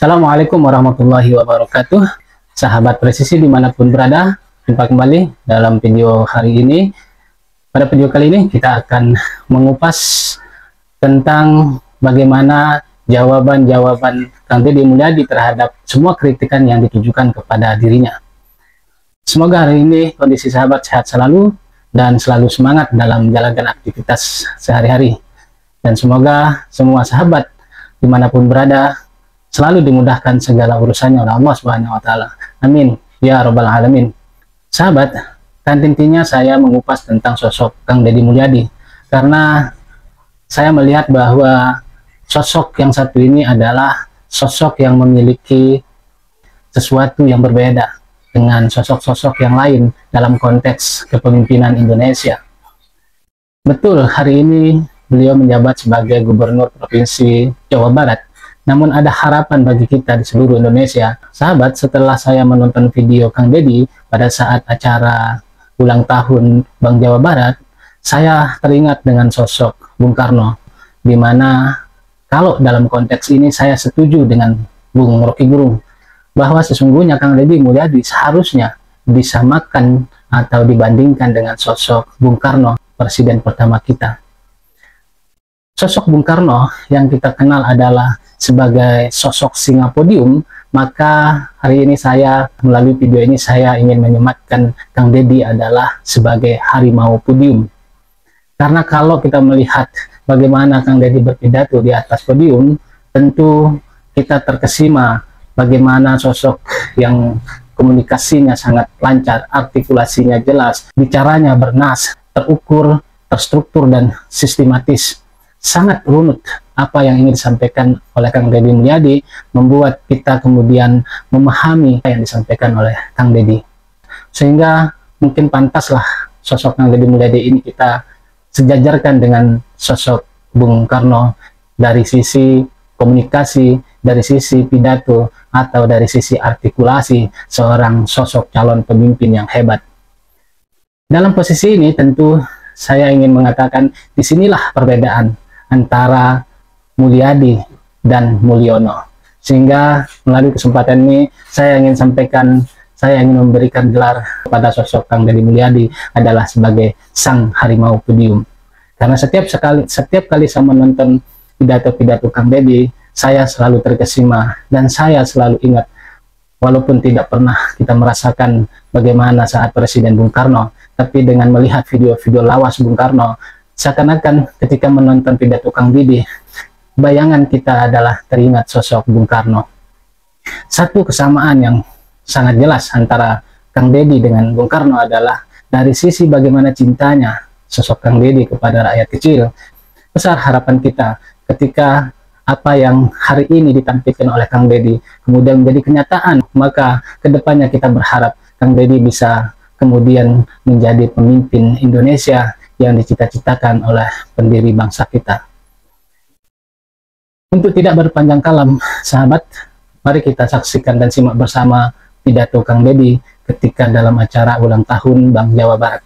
Assalamualaikum warahmatullahi wabarakatuh. Sahabat presisi dimanapun berada, jumpa kembali dalam video hari ini. Pada video kali ini kita akan mengupas tentang bagaimana jawaban-jawaban Kang Deddy Mulyadi terhadap semua kritikan yang ditujukan kepada dirinya. Semoga hari ini kondisi sahabat sehat selalu dan selalu semangat dalam menjalankan aktivitas sehari-hari. Dan semoga semua sahabat dimanapun berada selalu dimudahkan segala urusannya oleh Allah Subhanahu wa Ta'ala. Amin ya Rabbal Alamin. Sahabat, kan intinya saya mengupas tentang sosok Kang Deddy Mulyadi karena saya melihat bahwa sosok yang satu ini adalah sosok yang memiliki sesuatu yang berbeda dengan sosok-sosok yang lain dalam konteks kepemimpinan Indonesia. Betul, hari ini beliau menjabat sebagai Gubernur Provinsi Jawa Barat. Namun ada harapan bagi kita di seluruh Indonesia. Sahabat, setelah saya menonton video Kang Deddy pada saat acara ulang tahun Bank Jawa Barat, saya teringat dengan sosok Bung Karno, di mana kalau dalam konteks ini saya setuju dengan Bung Rocky Gerung, bahwa sesungguhnya Kang Deddy Mulyadi seharusnya disamakan atau dibandingkan dengan sosok Bung Karno, presiden pertama kita. Sosok Bung Karno yang kita kenal adalah sebagai sosok singa podium, maka hari ini saya melalui video ini saya ingin menyematkan Kang Deddy adalah sebagai harimau podium. Karena kalau kita melihat bagaimana Kang Deddy berpidato di atas podium, tentu kita terkesima bagaimana sosok yang komunikasinya sangat lancar, artikulasinya jelas, bicaranya bernas, terukur, terstruktur dan sistematis. Sangat runut apa yang ingin disampaikan oleh Kang Deddy Mulyadi, membuat kita kemudian memahami apa yang disampaikan oleh Kang Deddy. Sehingga mungkin pantaslah sosok Kang Deddy Mulyadi ini kita sejajarkan dengan sosok Bung Karno dari sisi komunikasi, dari sisi pidato, atau dari sisi artikulasi seorang sosok calon pemimpin yang hebat. Dalam posisi ini tentu saya ingin mengatakan disinilah perbedaan antara Mulyadi dan Mulyono. Sehingga melalui kesempatan ini saya ingin sampaikan, saya ingin memberikan gelar kepada sosok Kang Deddy Mulyadi adalah sebagai sang harimau podium. Karena setiap kali saya menonton pidato-pidato Kang Deddy, saya selalu terkesima dan saya selalu ingat, walaupun tidak pernah kita merasakan bagaimana saat Presiden Bung Karno, tapi dengan melihat video-video lawas Bung Karno, seakan-akan ketika menonton pidato Kang Deddy, bayangan kita adalah teringat sosok Bung Karno. Satu kesamaan yang sangat jelas antara Kang Deddy dengan Bung Karno adalah dari sisi bagaimana cintanya sosok Kang Deddy kepada rakyat kecil. Besar harapan kita ketika apa yang hari ini ditampilkan oleh Kang Deddy kemudian menjadi kenyataan, maka kedepannya kita berharap Kang Deddy bisa kemudian menjadi pemimpin Indonesia yang dicita-citakan oleh pendiri bangsa kita. Untuk tidak berpanjang kalam, sahabat, mari kita saksikan dan simak bersama pidato Kang Deddy ketika dalam acara ulang tahun Bank Jawa Barat.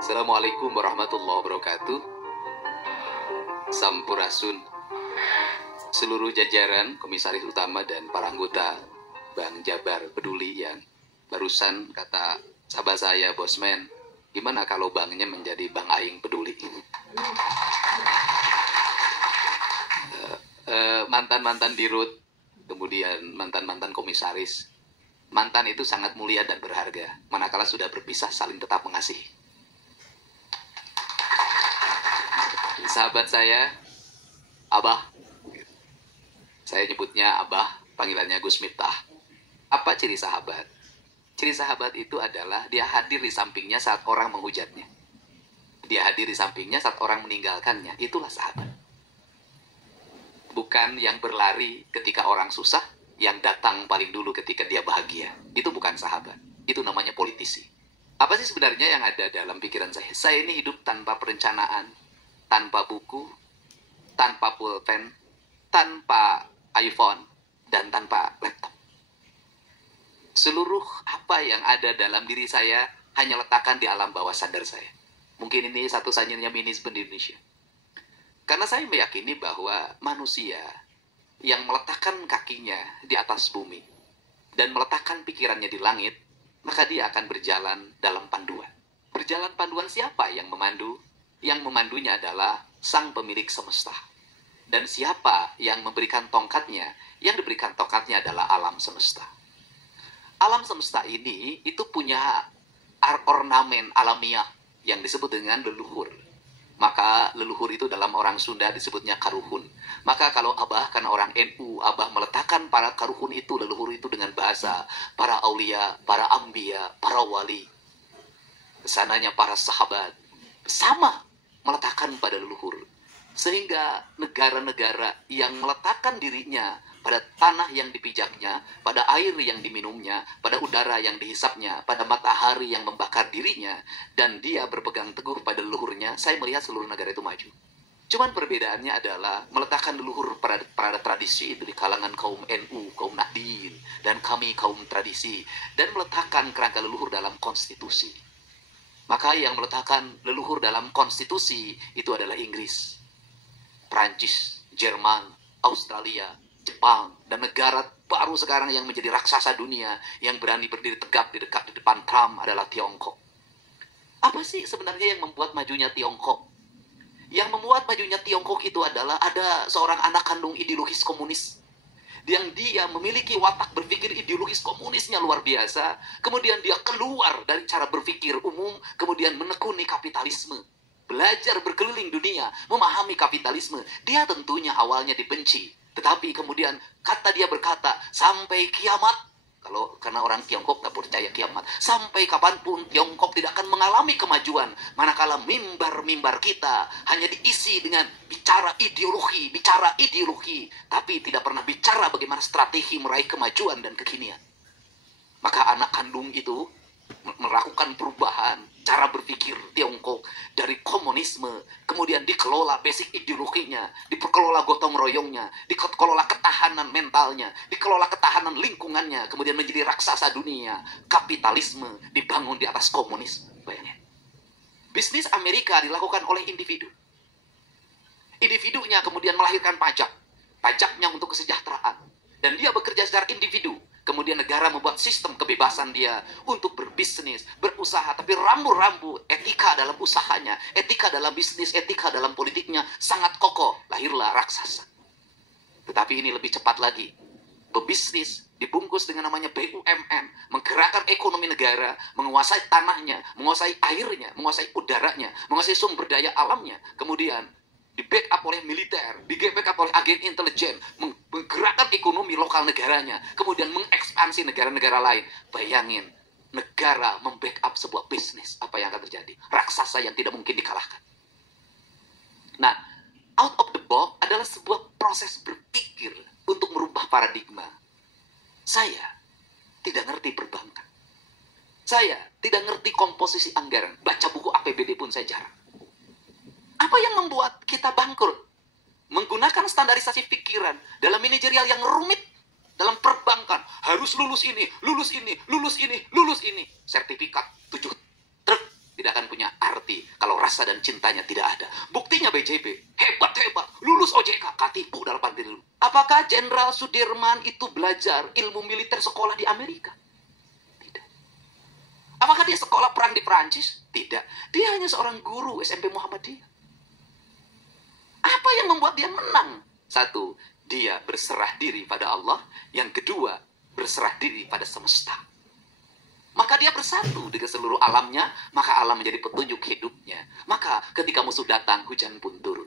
Assalamualaikum warahmatullahi wabarakatuh. Sampurasun, seluruh jajaran komisaris utama dan para anggota Bank Jabar Peduli yang barusan kata sahabat saya Bosman, gimana kalau banknya menjadi Bank Aing Peduli? Mantan-mantan dirut, kemudian mantan-mantan komisaris, mantan itu sangat mulia dan berharga, manakala sudah berpisah saling tetap mengasihi. Sahabat saya, Abah, saya nyebutnya Abah, panggilannya Gus Miftah. Apa ciri sahabat? Ciri sahabat itu adalah dia hadir di sampingnya saat orang menghujatnya. Dia hadir di sampingnya saat orang meninggalkannya. Itulah sahabat. Bukan yang berlari ketika orang susah, yang datang paling dulu ketika dia bahagia. Itu bukan sahabat. Itu namanya politisi. Apa sih sebenarnya yang ada dalam pikiran saya? Saya ini hidup tanpa perencanaan, tanpa buku, tanpa pulpen, tanpa iPhone, dan tanpa laptop. Seluruh apa yang ada dalam diri saya hanya letakkan di alam bawah sadar saya. Mungkin ini satu-satunya minisemen di Indonesia. Karena saya meyakini bahwa manusia yang meletakkan kakinya di atas bumi dan meletakkan pikirannya di langit, maka dia akan berjalan dalam panduan. Berjalan panduan siapa yang memandu? Yang memandunya adalah sang pemilik semesta. Dan siapa yang memberikan tongkatnya? Yang diberikan tongkatnya adalah alam semesta. Alam semesta ini itu punya ornamen alamiah yang disebut dengan leluhur. Maka leluhur itu dalam orang Sunda disebutnya karuhun. Maka kalau Abah kan orang NU, Abah meletakkan para karuhun itu, leluhur itu dengan bahasa para aulia, para ambia, para wali. Kesananya para sahabat sama meletakkan pada leluhur. Sehingga negara-negara yang meletakkan dirinya pada tanah yang dipijaknya, pada air yang diminumnya, pada udara yang dihisapnya, pada matahari yang membakar dirinya, dan dia berpegang teguh pada leluhurnya, saya melihat seluruh negara itu maju. Cuman perbedaannya adalah meletakkan leluhur pada tradisi itu di kalangan kaum NU, kaum Nahdien, dan kami kaum tradisi, dan meletakkan kerangka leluhur dalam konstitusi. Maka yang meletakkan leluhur dalam konstitusi itu adalah Inggris, Prancis, Jerman, Australia, Jepang, dan negara baru sekarang yang menjadi raksasa dunia yang berani berdiri tegap di depan Trump adalah Tiongkok. Apa sih sebenarnya yang membuat majunya Tiongkok? Yang membuat majunya Tiongkok itu adalah ada seorang anak kandung ideologis komunis yang dia memiliki watak berpikir ideologis komunisnya luar biasa. Kemudian dia keluar dari cara berpikir umum, kemudian menekuni kapitalisme. Belajar berkeliling dunia, memahami kapitalisme. Dia tentunya awalnya dibenci. Tetapi kemudian kata dia berkata, sampai kiamat. Karena orang Tiongkok tak percaya kiamat. Sampai kapanpun Tiongkok tidak akan mengalami kemajuan. Manakala mimbar-mimbar kita hanya diisi dengan bicara ideologi. Tapi tidak pernah bicara bagaimana strategi meraih kemajuan dan kekinian. Maka anak kandung itu melakukan perubahan cara berpikir Tiongkok dari komunisme, kemudian dikelola basic ideologinya, dikelola gotong royongnya, dikelola ketahanan mentalnya, dikelola ketahanan lingkungannya, kemudian menjadi raksasa dunia. Kapitalisme dibangun di atas komunisme. Bayangin. Bisnis Amerika dilakukan oleh individu. Individunya kemudian melahirkan pajak. Pajaknya untuk kesejahteraan. Dan dia bekerja secara individu. Kemudian negara membuat sistem kebebasan dia untuk berbisnis, berusaha. Tapi rambu-rambu etika dalam usahanya, etika dalam bisnis, etika dalam politiknya sangat kokoh. Lahirlah raksasa. Tetapi ini lebih cepat lagi. Pebisnis dibungkus dengan namanya BUMN, menggerakkan ekonomi negara, menguasai tanahnya, menguasai airnya, menguasai udaranya, menguasai sumber daya alamnya. Kemudian di-backup oleh militer, di-backup oleh agen intelijen, menggerakkan ekonomi lokal negaranya, kemudian mengekspansi negara-negara lain. Bayangin, negara membackup sebuah bisnis, apa yang akan terjadi? Raksasa yang tidak mungkin dikalahkan. Nah, out of the box adalah sebuah proses berpikir untuk merubah paradigma. Saya tidak ngerti perbankan. Saya tidak ngerti komposisi anggaran. Baca buku APBD pun saya jarang. Apa yang membuat kita bangkrut? Menggunakan standarisasi pikiran dalam manajerial yang rumit. Dalam perbankan, harus lulus ini, lulus ini, lulus ini, lulus ini. Sertifikat 7 truk tidak akan punya arti kalau rasa dan cintanya tidak ada. Buktinya BJB, hebat-hebat, lulus OJK, katipu dalam panti dulu. Apakah Jenderal Sudirman itu belajar ilmu militer sekolah di Amerika? Tidak. Apakah dia sekolah perang di Perancis? Tidak. Dia hanya seorang guru SMP Muhammadiyah. Apa yang membuat dia menang? Satu, dia berserah diri pada Allah. Yang kedua, berserah diri pada semesta. Maka dia bersatu dengan seluruh alamnya, maka alam menjadi petunjuk hidupnya. Maka ketika musuh datang, hujan pun turun.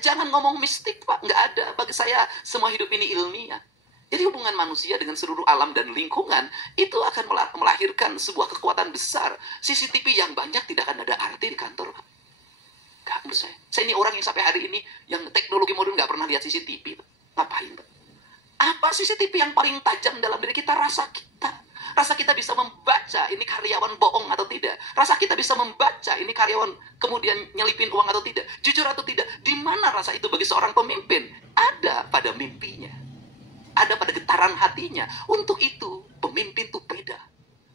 Jangan ngomong mistik, Pak. Nggak ada. Bagi saya, semua hidup ini ilmiah. Jadi hubungan manusia dengan seluruh alam dan lingkungan itu akan melahirkan sebuah kekuatan besar. CCTV yang banyak tidak akan ada arti di kantor, Pak. Gak, menurut saya ini orang yang sampai hari ini yang teknologi modern gak pernah lihat CCTV. Ngapain, Pak? Apa CCTV yang paling tajam dalam diri kita? Rasa kita. Rasa kita bisa membaca ini karyawan bohong atau tidak. Rasa kita bisa membaca ini karyawan kemudian nyelipin uang atau tidak. Jujur atau tidak. Di mana rasa itu bagi seorang pemimpin? Ada pada mimpinya. Ada pada getaran hatinya. Untuk itu pemimpin itu beda.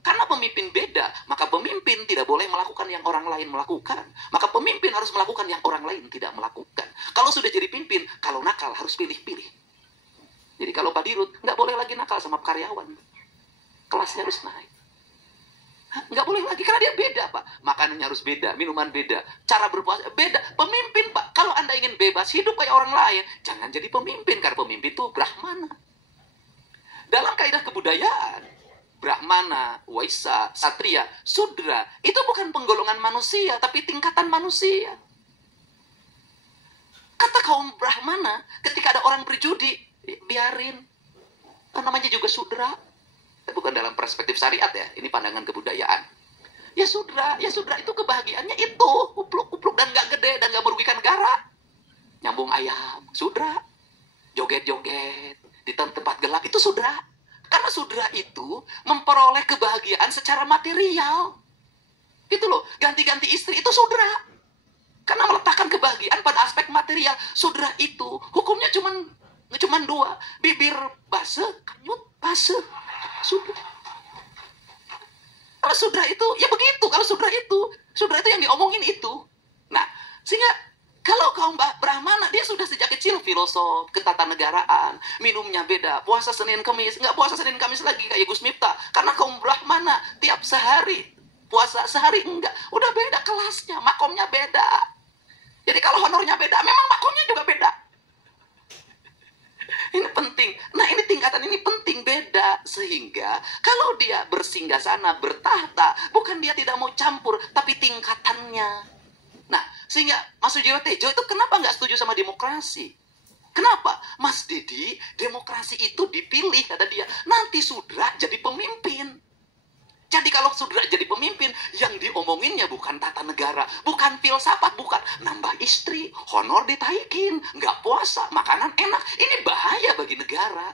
Karena pemimpin pemimpin beda, maka pemimpin tidak boleh melakukan yang orang lain melakukan. Maka pemimpin harus melakukan yang orang lain tidak melakukan. Kalau sudah jadi pimpin, kalau nakal harus pilih-pilih. Jadi kalau Pak Dirut, nggak boleh lagi nakal sama karyawan. Kelasnya harus naik. Nggak boleh lagi, karena dia beda, Pak. Makanannya harus beda, minuman beda, cara berpuasa beda. Pemimpin, Pak, kalau Anda ingin bebas, hidup kayak orang lain, jangan jadi pemimpin, karena pemimpin itu Brahmana. Dalam kaidah kebudayaan, Brahmana, Waisya, Satria, Sudra, itu bukan penggolongan manusia, tapi tingkatan manusia. Kata kaum Brahmana, ketika ada orang berjudi, biarin. Namanya juga Sudra. Bukan dalam perspektif syariat ya, ini pandangan kebudayaan. Ya Sudra itu kebahagiaannya itu, kupluk-kupluk dan gak gede dan gak merugikan negara. Nyambung ayam, Sudra. Joget-joget di tempat gelap, itu Sudra. Karena Sudra itu memperoleh kebahagiaan secara material. Gitu loh, ganti-ganti istri itu Sudra. Karena meletakkan kebahagiaan pada aspek material. Sudra itu hukumnya cuma dua. Bibir basuh, kanyut basuh. Sudra. Kalau Sudra itu, ya begitu. Kalau Sudra itu yang diomongin itu. Nah, sehingga kalau kaum Brahmana, dia sudah sejak kecil filosof, ketatanegaraan, minumnya beda, puasa Senin Kamis, nggak puasa Senin Kamis lagi kayak Gus Miftah, karena kaum Brahmana tiap sehari, puasa sehari enggak, udah beda kelasnya, makomnya beda. Jadi kalau honornya beda, memang makomnya juga beda. Ini penting. Nah, ini tingkatan ini penting, beda. Sehingga kalau dia bersinggah sana, bertahta, bukan dia tidak mau campur, tapi tingkatannya. Nah, sehingga Mas Sujiwo Tejo itu kenapa nggak setuju sama demokrasi? Kenapa? Mas Dedi, demokrasi itu dipilih, kata dia. Nanti Sudra jadi pemimpin. Jadi kalau Sudra jadi pemimpin, yang diomonginnya bukan tata negara, bukan filsafat, bukan nambah istri, honor ditaikin, nggak puasa, makanan enak. Ini bahaya bagi negara.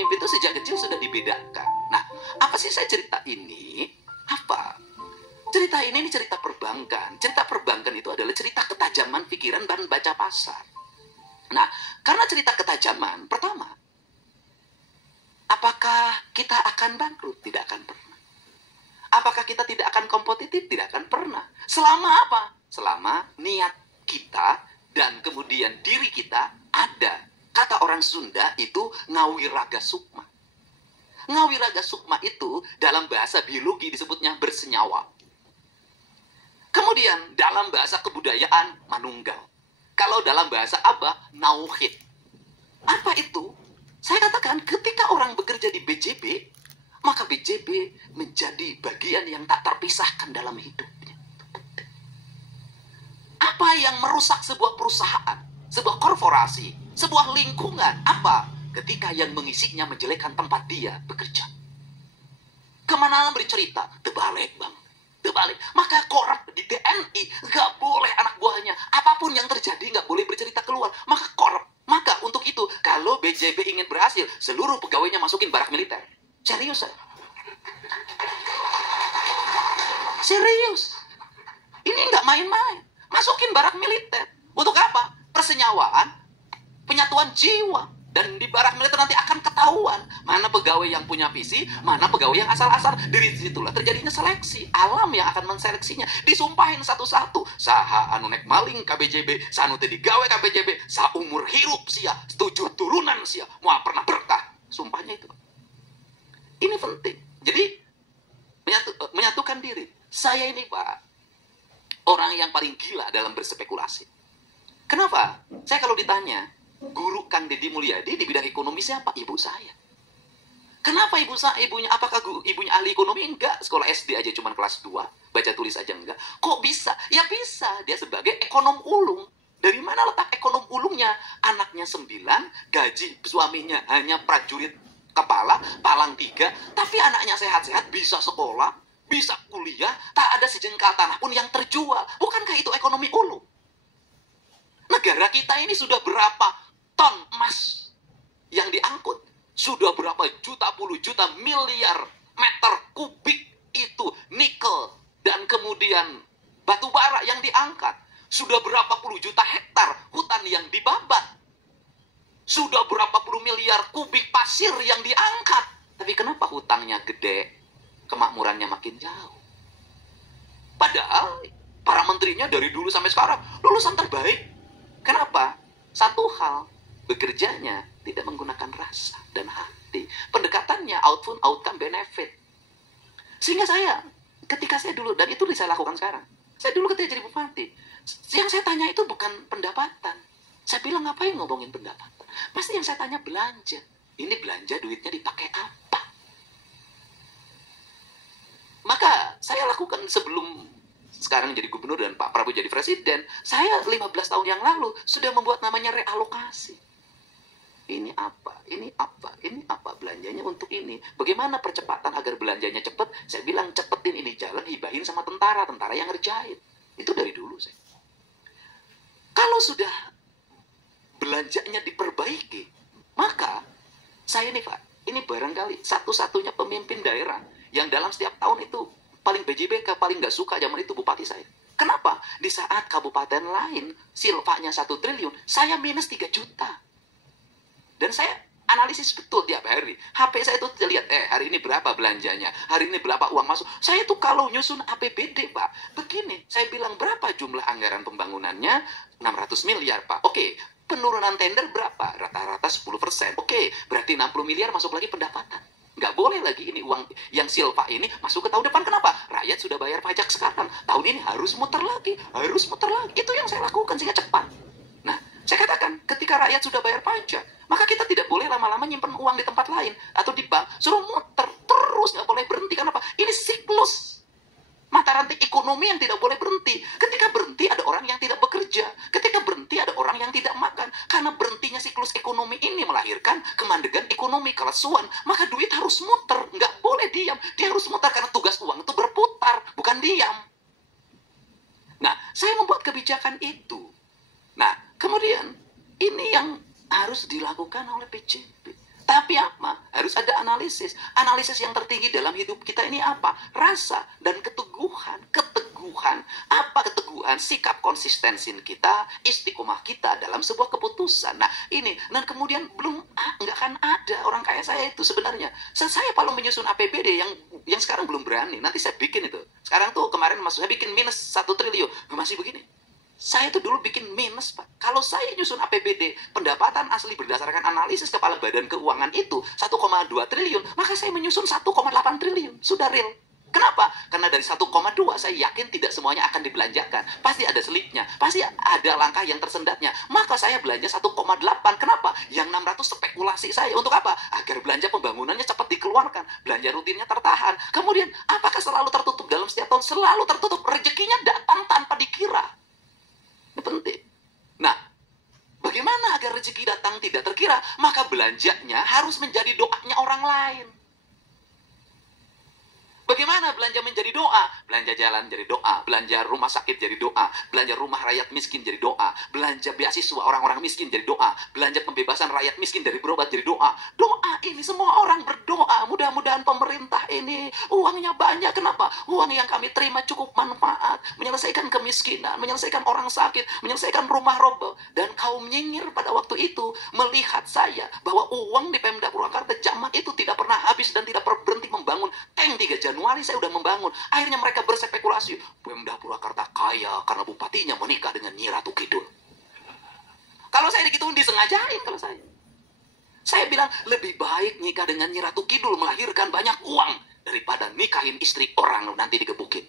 Itu sejak kecil sudah dibedakan. Nah, apa sih saya cerita ini? Apa? Cerita ini cerita perbankan. Cerita perbankan itu adalah cerita ketajaman pikiran dan baca pasar. Nah, karena cerita ketajaman, pertama, apakah kita akan bangkrut? Tidak akan pernah. Apakah kita tidak akan kompetitif? Tidak akan pernah. Selama apa? Selama niat kita dan kemudian diri kita ada. Kata orang Sunda itu ngawiraga sukma. Ngawiraga sukma itu dalam bahasa biologi disebutnya bersenyawa. Kemudian dalam bahasa kebudayaan manunggal. Kalau dalam bahasa Abah, nauhid. Apa itu? Saya katakan ketika orang bekerja di BJB, maka BJB menjadi bagian yang tak terpisahkan dalam hidupnya. Apa yang merusak sebuah perusahaan, sebuah korporasi, sebuah lingkungan? Apa? Ketika yang mengisinya menjelekkan tempat dia bekerja. Kemana bercerita? Terbalik, Bang. Terbalik. Maka korup di TNI nggak boleh anak buahnya. Apapun yang terjadi nggak boleh bercerita keluar. Maka korup. Maka untuk itu, kalau BJB ingin berhasil, seluruh pegawainya masukin barak militer. Serius, saya. Serius. Ini nggak main-main. Masukin barak militer. Untuk apa? Persenyawaan, penyatuan jiwa. Dan di barak militer nanti akan ketahuan mana pegawai yang punya visi, mana pegawai yang asal-asal. Dari situlah terjadinya seleksi. Alam yang akan menseleksinya. Disumpahin satu-satu. Saha anu nek maling KBJB, sanu teh digawe KBJB, saumur hirup sia, 7 turunan sia, moal pernah berkah. Sumpahnya itu. Ini penting. Jadi menyatukan diri. Saya ini, Pak, orang yang paling gila dalam berspekulasi. Kenapa? Saya kalau ditanya, guru Kang Deddy Mulyadi di bidang ekonomi siapa? Ibu saya. Kenapa ibunya? Apakah ibunya ahli ekonomi? Enggak. Sekolah SD aja cuma kelas 2. Baca tulis aja enggak. Kok bisa? Ya bisa. Dia sebagai ekonom ulung. Dari mana letak ekonom ulungnya? Anaknya 9, gaji suaminya hanya prajurit kepala, palang 3. Tapi anaknya sehat-sehat, bisa sekolah, bisa kuliah, tak ada sejengkal tanah pun yang terjual. Bukankah itu ekonomi ulung? Negara kita ini sudah berapa ton emas yang diangkut? Sudah berapa juta, puluh juta, miliar meter kubik itu nikel dan kemudian batu bara yang diangkat. Sudah berapa puluh juta hektar hutan yang dibabat. Sudah berapa puluh miliar kubik pasir yang diangkat. Tapi kenapa hutangnya gede, kemakmurannya makin jauh? Padahal para menterinya dari dulu sampai sekarang lulusan terbaik. Kenapa? Satu hal, bekerjanya tidak menggunakan rasa dan hati. Pendekatannya outcome benefit. Sehingga saya, ketika saya dulu, dan itu saya lakukan sekarang, saya dulu ketika jadi bupati, yang saya tanya itu bukan pendapatan. Saya bilang, ngapain ngomongin pendapatan? Pasti yang saya tanya belanja. Ini belanja duitnya dipakai apa? Maka saya lakukan sebelum sekarang jadi gubernur dan Pak Prabowo jadi presiden, saya 15 tahun yang lalu sudah membuat namanya realokasi. Ini apa, ini apa, ini apa, belanjanya untuk ini. Bagaimana percepatan agar belanjanya cepat? Saya bilang cepetin ini jalan, hibahin sama tentara yang ngerjain. Itu dari dulu saya. Kalau sudah belanjanya diperbaiki, maka saya nih Pak, ini barangkali satu-satunya pemimpin daerah yang dalam setiap tahun itu paling BJBK, paling nggak suka zaman itu bupati saya. Kenapa? Di saat kabupaten lain silvanya 1 triliun, saya minus 3 juta. Dan saya analisis betul tiap hari. HP saya itu lihat, hari ini berapa belanjanya, hari ini berapa uang masuk. Saya tuh kalau nyusun APBD Pak, begini, saya bilang berapa jumlah anggaran pembangunannya, 600 miliar Pak. Oke, penurunan tender berapa? Rata-rata 10%. Oke, berarti 60 miliar masuk lagi pendapatan. Nggak boleh lagi ini uang yang silva ini masuk ke tahun depan. Kenapa? Rakyat sudah bayar pajak sekarang. Tahun ini harus muter lagi, harus muter lagi. Itu yang saya lakukan sehingga cepat. Nah, saya katakan ketika rakyat sudah bayar pajak, maka kita tidak boleh lama-lama nyimpen uang di tempat lain atau di bank. Suruh muter terus, nggak boleh berhenti. Kenapa? Ini siklus mata rantai ekonomi yang tidak boleh berhenti. Ketika berhenti ada orang yang tidak bekerja. Ketika berhenti ada orang yang tidak makan. Karena berhentinya siklus ekonomi ini melahirkan kemandegan ekonomi, kelesuan. Maka duit harus muter, nggak boleh diam. Dia harus muter karena tugas uang itu berputar, bukan diam. Nah, saya membuat kebijakan itu. Nah, kemudian ini yang harus dilakukan oleh PJB. Tapi apa? Harus ada analisis. Analisis yang tertinggi dalam hidup kita ini apa? Rasa dan keteguhan. Keteguhan. Apa keteguhan? Sikap konsistensi kita, istiqomah kita dalam sebuah keputusan. Nah, ini. Dan kemudian nggak akan ada orang kayak saya itu sebenarnya. Saya paling menyusun APBD yang sekarang belum berani. Nanti saya bikin itu. Sekarang tuh kemarin saya bikin minus 1 triliun. Masih begini. Saya tuh dulu bikin minus, Pak. Kalau saya nyusun APBD, pendapatan asli berdasarkan analisis Kepala Badan Keuangan itu 1,2 triliun, maka saya menyusun 1,8 triliun. Sudah real. Kenapa? Karena dari 1,2 saya yakin tidak semuanya akan dibelanjakan. Pasti ada selipnya. Pasti ada langkah yang tersendatnya. Maka saya belanja 1,8. Kenapa? Yang 600 spekulasi saya. Untuk apa? Agar belanja pembangunannya cepat dikeluarkan. Belanja rutinnya tertahan. Kemudian, apakah selalu tertutup dalam setiap tahun? Selalu tertutup. Rezekinya datang tanpa dikira. Ini penting. Nah, bagaimana agar rezeki datang tidak terkira? Maka belanjanya harus menjadi doanya orang lain. Bagaimana belanja menjadi doa? Belanja jalan jadi doa, belanja rumah sakit jadi doa, belanja rumah rakyat miskin jadi doa, belanja beasiswa orang-orang miskin jadi doa, belanja pembebasan rakyat miskin dari berobat jadi doa. Doa ini semua orang berdoa. Mudah-mudahan pemerintah ini uangnya banyak. Kenapa? Uang yang kami terima cukup manfaat, menyelesaikan kemiskinan, menyelesaikan orang sakit, menyelesaikan rumah roboh. Dan kaum nyinyir pada waktu itu melihat saya bahwa uang di Pemda Purwakarta zaman itu tidak pernah habis dan tidak pernah berhenti membangun tank 3 Januari saya udah membangun. Akhirnya mereka berspekulasi, Pemda Purwakarta kaya karena bupatinya menikah dengan Nyi Ratu Kidul. Kalau saya digituin disengajain kalau saya. Saya bilang lebih baik nikah dengan Nyi Ratu Kidul melahirkan banyak uang daripada nikahin istri orang nanti digebukin.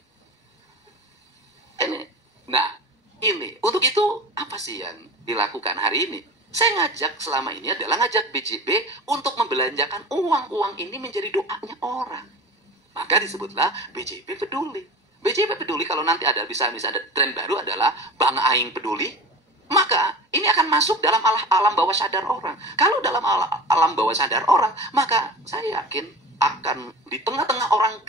Nah, ini untuk itu apa sih yang dilakukan hari ini? Saya ngajak selama ini adalah ngajak BJB untuk membelanjakan uang-uang ini menjadi doanya orang. Maka disebutlah BJB peduli. BJB peduli kalau nanti ada bisa ada tren baru adalah Bang Aing peduli, maka ini akan masuk dalam alam bawah sadar orang. Kalau dalam alam bawah sadar orang, maka saya yakin akan di tengah-tengah orang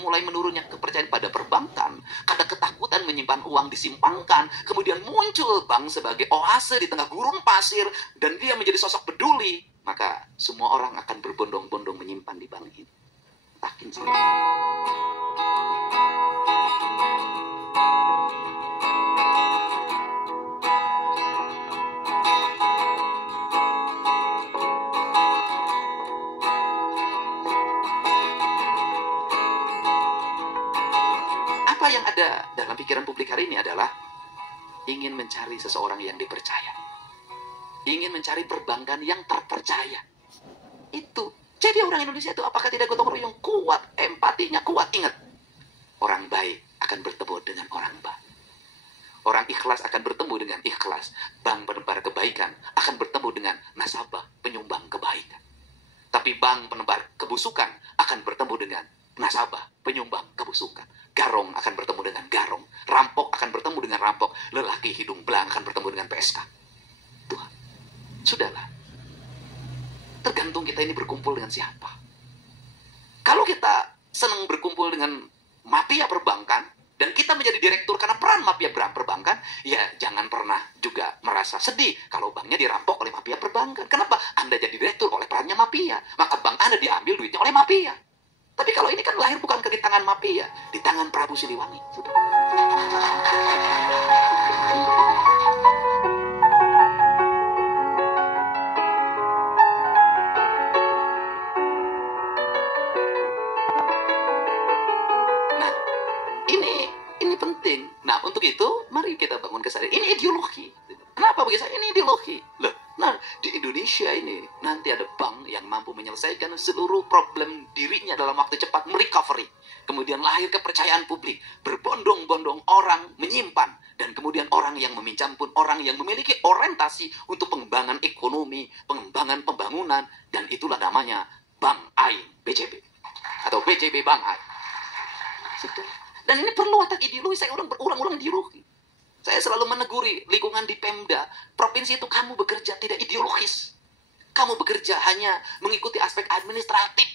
mulai menurunnya kepercayaan pada perbankan, karena ketakutan menyimpan uang disimpangkan, kemudian muncul bank sebagai oase di tengah gurun pasir, dan dia menjadi sosok peduli. maka semua orang akan berbondong-bondong menyimpan di bank ini. Yakin sih. Apa yang ada dalam pikiran publik hari ini adalah ingin mencari seseorang yang dipercaya. Ingin mencari perbankan yang terpercaya. Itu. Jadi orang Indonesia itu apakah tidak gotong royong kuat, empatinya kuat? Ingat, orang baik akan bertemu dengan orang baik. Orang ikhlas akan bertemu dengan ikhlas. Bank penebar kebaikan akan bertemu dengan nasabah penyumbang kebaikan. Tapi bank penebar kebusukan akan bertemu dengan nasabah penyumbang kebusukan. Garong akan bertemu dengan garong. Rampok akan bertemu dengan rampok. Lelaki hidung belang akan bertemu dengan PSK. Tuhan, sudahlah. Tergantung kita ini berkumpul dengan siapa. Kalau kita senang berkumpul dengan mafia perbankan, dan kita menjadi direktur karena peran mafia perbankan, ya jangan pernah juga merasa sedih kalau banknya dirampok oleh mafia perbankan. Kenapa? Anda jadi direktur oleh perannya mafia, maka bank Anda diambil duitnya oleh mafia. Tapi kalau ini kan lahir bukan di tangan mafia, di tangan Prabu Siliwangi. Sudah. Nah, ini penting. Nah, untuk itu mari kita bangun kesadaran. Ini ideologi. Kenapa bagi saya ini ideologi? Loh, nah di Indonesia ini nanti ada bank yang mampu menyelesaikan seluruh problem dirinya dalam waktu cepat, merecovery. Kemudian lahir kepercayaan publik, berbondong-bondong orang menyimpan, dan kemudian orang yang meminjam pun orang yang memiliki orientasi untuk pengembangan ekonomi, pengembangan pembangunan, dan itulah namanya Bank AIN BJB atau BJB Bank AIN. Dan ini perlu watak ideologi. Saya berulang-ulang ideologi. Saya selalu meneguri lingkungan di Pemda. Provinsi itu kamu bekerja tidak ideologis. Kamu bekerja hanya mengikuti aspek administratif.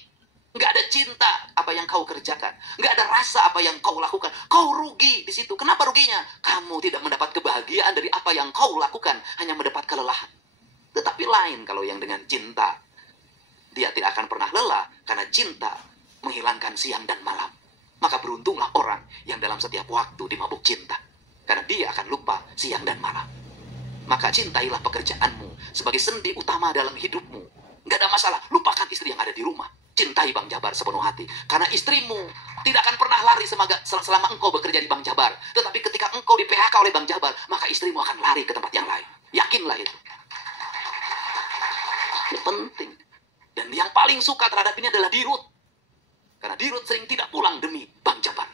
Nggak ada cinta apa yang kau kerjakan. Nggak ada rasa apa yang kau lakukan. Kau rugi di situ. Kenapa ruginya? Kamu tidak mendapat kebahagiaan dari apa yang kau lakukan. Hanya mendapat kelelahan. Tetapi lain kalau yang dengan cinta. Dia tidak akan pernah lelah. Karena cinta menghilangkan siang dan malam. Maka beruntunglah orang yang dalam setiap waktu dimabuk cinta. Karena dia akan lupa siang dan malam. Maka cintailah pekerjaanmu sebagai sendi utama dalam hidupmu. Nggak ada masalah, lupakan istri yang ada di rumah. Cintai Bank Jabar sepenuh hati. Karena istrimu tidak akan pernah lari selama engkau bekerja di Bank Jabar. Tetapi ketika engkau di PHK oleh Bank Jabar, maka istrimu akan lari ke tempat yang lain. Yakinlah itu. Ini penting. Dan yang paling suka terhadap ini adalah Dirut. Karena Dirut sering tidak pulang demi Bank Jabar.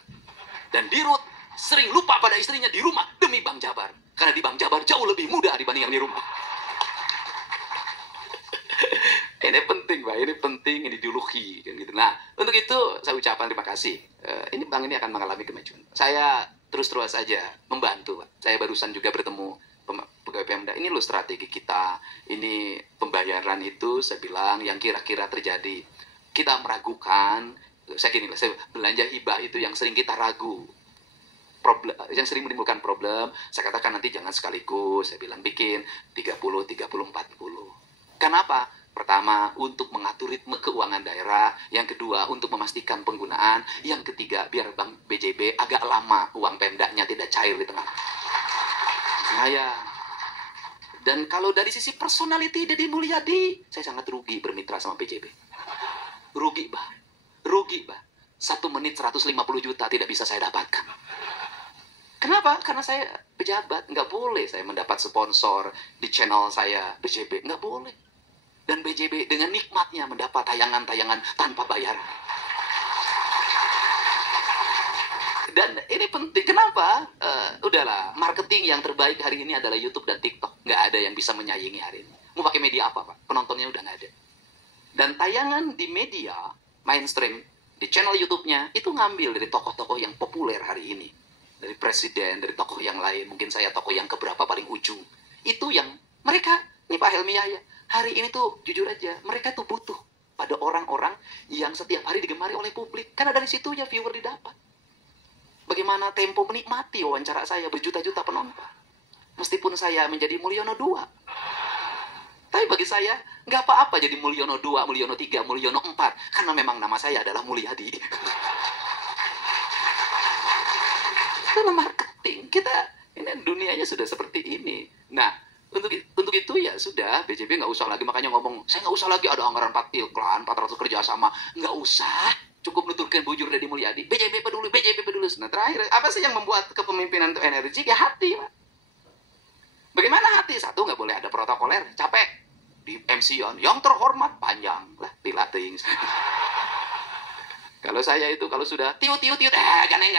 Dan Dirut sering lupa pada istrinya di rumah demi Bank Jabar. Karena di Bank Jabar jauh lebih mudah dibanding yang di rumah. Ini penting, Pak. Ini penting, ini ideologi. Kan gitu. Nah, untuk itu saya ucapkan terima kasih. Ini bank ini akan mengalami kemajuan. Saya terus-terus saja membantu, Pak. Saya barusan juga bertemu pegawai Pemda. Ini loh strategi kita. Ini pembayaran itu, saya bilang, yang kira-kira terjadi. Kita meragukan. Saya belanja hibah itu yang sering kita ragu. Yang sering menimbulkan problem, saya katakan nanti jangan sekaligus, saya bilang bikin 30, 40. Kenapa? Pertama, untuk mengatur ritme keuangan daerah. Yang kedua, untuk memastikan penggunaan. Yang ketiga, biar Bank BJB agak lama uang Pemdanya tidak cair di tengah. Dan kalau dari sisi personality Deddy Mulyadi, saya sangat rugi bermitra sama BJB. Rugi, Bah. 1 menit 150 juta tidak bisa saya dapatkan. Kenapa? Karena saya pejabat. Nggak boleh saya mendapat sponsor di channel saya BJB. Nggak boleh. Dan BJB dengan nikmatnya mendapat tayangan-tayangan tanpa bayaran. Dan ini penting. Kenapa? Udahlah, marketing yang terbaik hari ini adalah YouTube dan TikTok. Nggak ada yang bisa menyaingi hari ini. Mau pakai media apa, Pak? Penontonnya udah nggak ada. Dan tayangan di media mainstream, di channel YouTube-nya, itu ngambil dari tokoh-tokoh yang populer hari ini. Dari presiden, dari tokoh yang lain. Mungkin saya tokoh yang keberapa paling ujung. Itu yang mereka, ini Pak Helmi Yahya, hari ini tuh jujur aja, mereka tuh butuh pada orang-orang yang setiap hari digemari oleh publik. Karena dari situ ya viewer didapat. Bagaimana Tempo menikmati wawancara saya berjuta-juta penonton. Meskipun saya menjadi Mulyono II. Tapi bagi saya, nggak apa-apa jadi Mulyono 2, Mulyono 3, Mulyono 4. Karena memang nama saya adalah Mulyadi. Dalam marketing, kita, ini dunianya sudah seperti ini. Nah, untuk itu ya sudah, BJB nggak usah lagi, makanya ngomong, saya nggak usah lagi ada anggaran 4 iklan, 400 kerjasama. Nggak usah. Cukup nuturkan bujur Deddy Mulyadi. BJB peduli, BJB peduli. Nah, terakhir, apa sih yang membuat kepemimpinan itu energi? Ya hati, Pak. Bagaimana hati? Satu, nggak boleh ada protokoler. Capek. Di MC-on, yang terhormat, panjang. Lah, dilatih. Kalau saya itu, kalau sudah tiut, ganeng.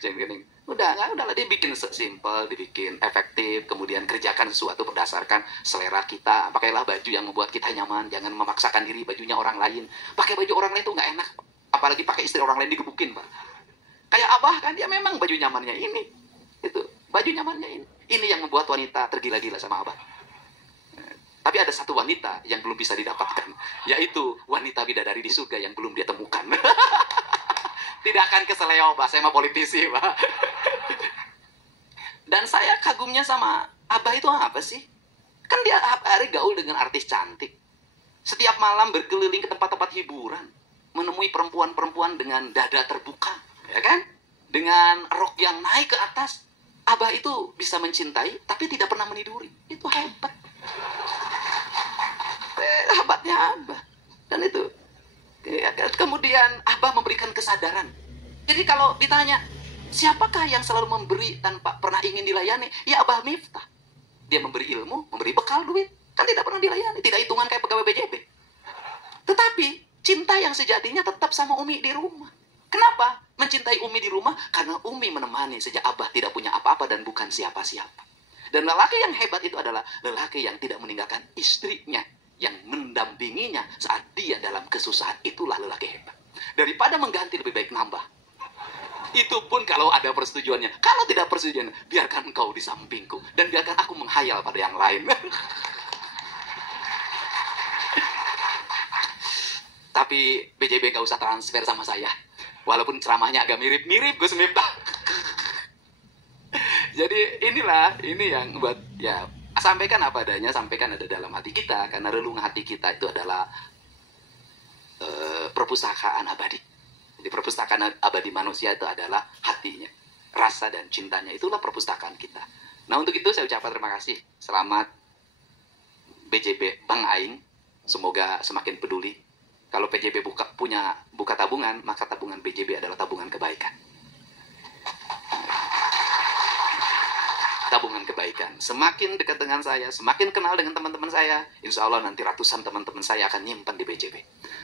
Jangan ganeng. Udahlah, dia bikin simple, dibikin efektif, kemudian kerjakan sesuatu berdasarkan selera kita. Pakailah baju yang membuat kita nyaman, jangan memaksakan diri bajunya orang lain. Pakai baju orang lain itu nggak enak. Apalagi pakai istri orang lain digebukin, Pak. Kayak Abah kan, dia memang baju nyamannya ini. Itu, baju nyamannya ini. Ini yang membuat wanita tergila-gila sama Abah. Tapi ada satu wanita yang belum bisa didapatkan, yaitu wanita bidadari di surga yang belum dia temukan. Tidak akan keseleo, Pak. Saya mah politisi, Pak. Dan saya kagumnya sama Abah itu apa sih? Kan dia hari gaul dengan artis cantik. Setiap malam berkeliling ke tempat-tempat hiburan, menemui perempuan-perempuan dengan dada terbuka, ya kan? Dengan rok yang naik ke atas. Abah itu bisa mencintai, tapi tidak pernah meniduri. Itu hebat. Hebatnya Abah. Dan itu kemudian Abah memberikan kesadaran. Jadi kalau ditanya siapakah yang selalu memberi tanpa pernah ingin dilayani, ya Abah Miftah. Dia memberi ilmu, memberi bekal, duit, kan tidak pernah dilayani, tidak hitungan kayak pegawai BJB. Tetapi cinta yang sejatinya tetap sama Umi di rumah. Kenapa mencintai Umi di rumah? Karena Umi menemani sejak Abah tidak punya apa-apa dan bukan siapa-siapa. Dan lelaki yang hebat itu adalah lelaki yang tidak meninggalkan istrinya, yang mendampinginya saat dia dalam kesusahan. Itulah lelaki hebat. Daripada mengganti, lebih baik nambah. Itu pun kalau ada persetujuannya. Kalau tidak persetujuan, biarkan engkau di sampingku dan biarkan aku menghayal pada yang lain. Tapi BJB gak usah transfer sama saya. Walaupun ceramahnya agak mirip-mirip Gus Miftah. Jadi ini yang buat, ya, sampaikan apa adanya, sampaikan ada dalam hati kita. Karena relung hati kita itu adalah perpustakaan abadi. Jadi perpustakaan abadi manusia itu adalah hatinya. Rasa dan cintanya, itulah perpustakaan kita. Nah, untuk itu saya ucapkan terima kasih. Selamat BJB Bang Aing. Semoga semakin peduli. Kalau PJB buka tabungan, maka tabungan BJB adalah tabungan kebaikan. Tabungan kebaikan. Semakin dekat dengan saya, semakin kenal dengan teman-teman saya, insya Allah nanti ratusan teman-teman saya akan nyimpan di BJB.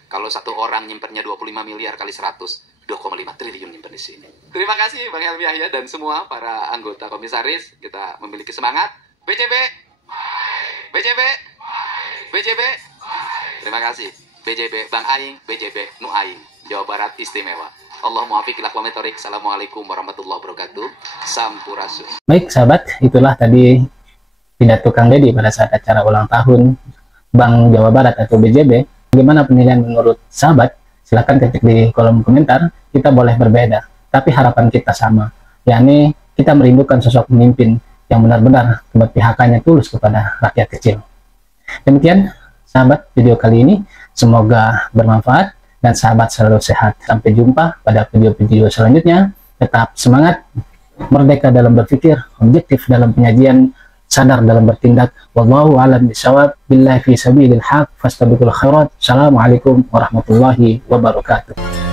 Kalau satu orang nyimpannya 25 miliar kali 100, 2,5 triliun nyimpan di sini. Terima kasih Bang Helmi Yahya dan semua para anggota komisaris. Kita memiliki semangat. BJB, BJB, BJB. Terima kasih. BJB Bang Aing, BJB Nu Aing, Jawa Barat istimewa. Allahumma afiq ila qawmitorik. Assalamualaikum warahmatullahi wabarakatuh. Sampurasun. Baik sahabat, itulah tadi pidato Kang Deddy pada saat acara ulang tahun Bank Jawa Barat atau BJB. Bagaimana penilaian menurut sahabat? Silahkan ketik di kolom komentar. Kita boleh berbeda, tapi harapan kita sama, yakni kita merindukan sosok pemimpin yang benar-benar keberpihakannya tulus kepada rakyat kecil. Demikian sahabat video kali ini, semoga bermanfaat dan sahabat selalu sehat. Sampai jumpa pada video-video selanjutnya. Tetap semangat, merdeka dalam berpikir, objektif dalam penyajian, sadar dalam bertindak. Wallahu a'lam bishawab. Billahi fi sabilil haq fastabiqul khairat. Assalamualaikum warahmatullahi wabarakatuh.